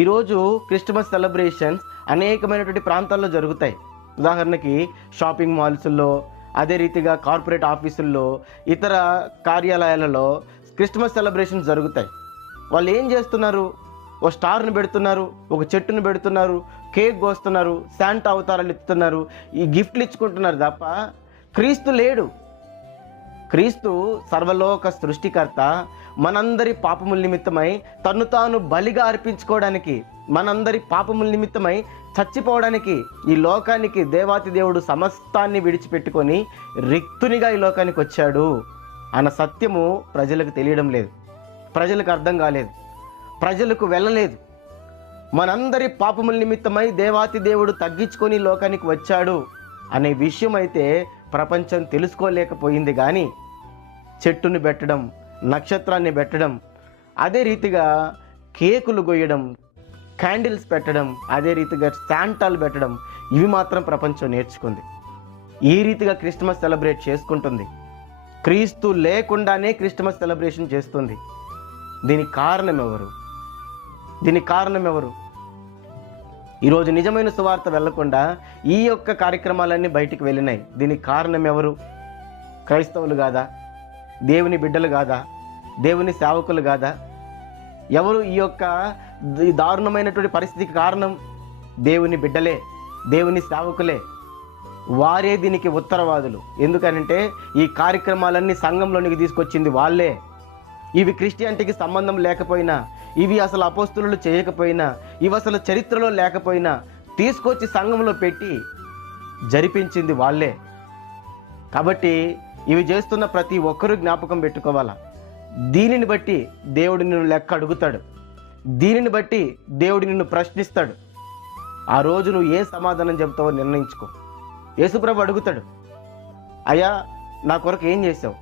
ఈరోజు Christmas celebrations అనేకమైనటువంటి ప్రాంతాల్లో జరుగుతాయి. ఉదాహరణకి షాపింగ్ మాల్స్లో, అదే రీతిగా కార్పొరేట్ ఆఫీసుల్లో, ఇతర కార్యాలయాలలో క్రిస్మస్ సెలబ్రేషన్స్ జరుగుతాయి. వాళ్ళు ఏం చేస్తున్నారు? ఓ స్టార్ని పెడుతున్నారు, ఒక చెట్టును పెడుతున్నారు, కేక్ కోస్తున్నారు, శాంటా అవతారాలు ఎత్తుతున్నారు, ఈ గిఫ్ట్లు ఇచ్చుకుంటున్నారు తప్ప క్రీస్తు లేడు. క్రీస్తు సర్వలోక సృష్టికర్త మనందరి పాపముల నిమిత్తమై తన్ను తాను బలిగా అర్పించుకోవడానికి, మనందరి పాపముల నిమిత్తమై చచ్చిపోవడానికి ఈ లోకానికి దేవాతి దేవుడు సమస్తాన్ని విడిచిపెట్టుకొని రిక్తునిగా ఈ లోకానికి వచ్చాడు అన్న సత్యము ప్రజలకు తెలియడం లేదు, ప్రజలకు అర్థం కాలేదు, ప్రజలకు వెళ్ళలేదు. మనందరి పాపముల నిమిత్తమై దేవాతి దేవుడు తగ్గించుకొని లోకానికి వచ్చాడు అనే విషయం అయితే ప్రపంచం తెలుసుకోలేకపోయింది. కానీ చెట్టును పెట్టడం, నక్షత్రాన్ని పెట్టడం, అదే రీతిగా కేకులు గొయ్యడం, క్యాండిల్స్ పెట్టడం, అదే రీతిగా శాంటాలు పెట్టడం, ఇవి మాత్రం ప్రపంచం నేర్చుకుంది. ఈ రీతిగా క్రిస్మస్ సెలబ్రేట్ చేసుకుంటుంది. క్రీస్తు లేకుండానే క్రిస్మస్ సెలబ్రేషన్ చేస్తుంది. దీనికి కారణం ఎవరు? దీనికి కారణం ఎవరు? ఈరోజు నిజమైన సువార్త వెళ్లకుండా ఈ యొక్క కార్యక్రమాలన్నీ బయటికి వెళ్ళినాయి. దీనికి కారణం ఎవరు? క్రైస్తవులు కాదా? దేవుని బిడ్డలు కాదా? దేవుని సేవకులు కాదా? ఎవరు ఈ యొక్క దారుణమైనటువంటి పరిస్థితికి కారణం? దేవుని బిడ్డలే, దేవుని సేవకులే. వారే దీనికి ఉత్తరవాదులు. ఎందుకనంటే ఈ కార్యక్రమాలన్నీ సంఘంలోనికి తీసుకొచ్చింది వాళ్ళే. ఇవి క్రిస్టియానిటీకి సంబంధం లేకపోయినా, ఇవి అసలు అపోస్తులు చేయకపోయినా, ఇవి అసలు చరిత్రలో లేకపోయినా తీసుకొచ్చి సంఘంలో పెట్టి జరిపించింది వాళ్ళే. కాబట్టి ఇవి చేస్తున్న ప్రతి ఒక్కరూ జ్ఞాపకం పెట్టుకోవాలా. దీనిని బట్టి దేవుడు నిన్ను లెక్క అడుగుతాడు. దీనిని బట్టి దేవుడు నిన్ను ప్రశ్నిస్తాడు. ఆ రోజు నువ్వు ఏ సమాధానం చెబుతావో నిర్ణయించుకో. యేసుప్రభు అడుగుతాడు, అయ్యా నా కొరకు ఏం చేసావు?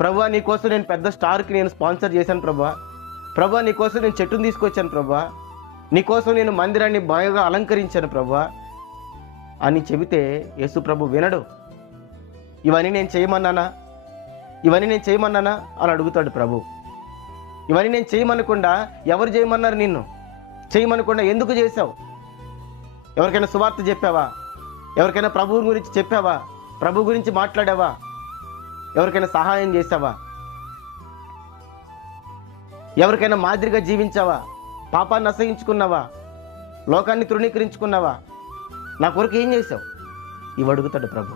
ప్రభువా నీకోసం నేను పెద్ద స్టార్కి నేను స్పాన్సర్ చేశాను ప్రభువా. ప్రభువా నీకోసం నేను చెట్టును తీసుకొచ్చాను ప్రభువా. నీకోసం నేను మందిరాన్ని బాగా అలంకరించాను ప్రభువా అని చెబితే యేసుప్రభు వినడు. ఇవన్నీ నేను చేయమన్నానా? ఇవన్నీ నేను చేయమన్నానా అని అడుగుతాడు ప్రభు. ఇవన్నీ నేను చేయమనకుండా ఎవరు చేయమన్నారు? నిన్ను చేయమనకుండా ఎందుకు చేశావు? ఎవరికైనా సువార్త చెప్పావా? ఎవరికైనా ప్రభువు గురించి చెప్పావా? ప్రభు గురించి మాట్లాడావా? ఎవరికైనా సహాయం చేసావా? ఎవరికైనా మాదిరిగా జీవించావా? పాపాన్ని అసహించుకున్నావా? లోకాన్ని తృణీకరించుకున్నావా? నా కొరకు ఏం చేశావు? ఇవి అడుగుతాడు ప్రభు.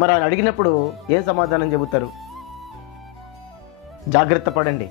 మరి ఆయన అడిగినప్పుడు ఏం సమాధానం చెబుతారు? జాగ్రత్త పడండి.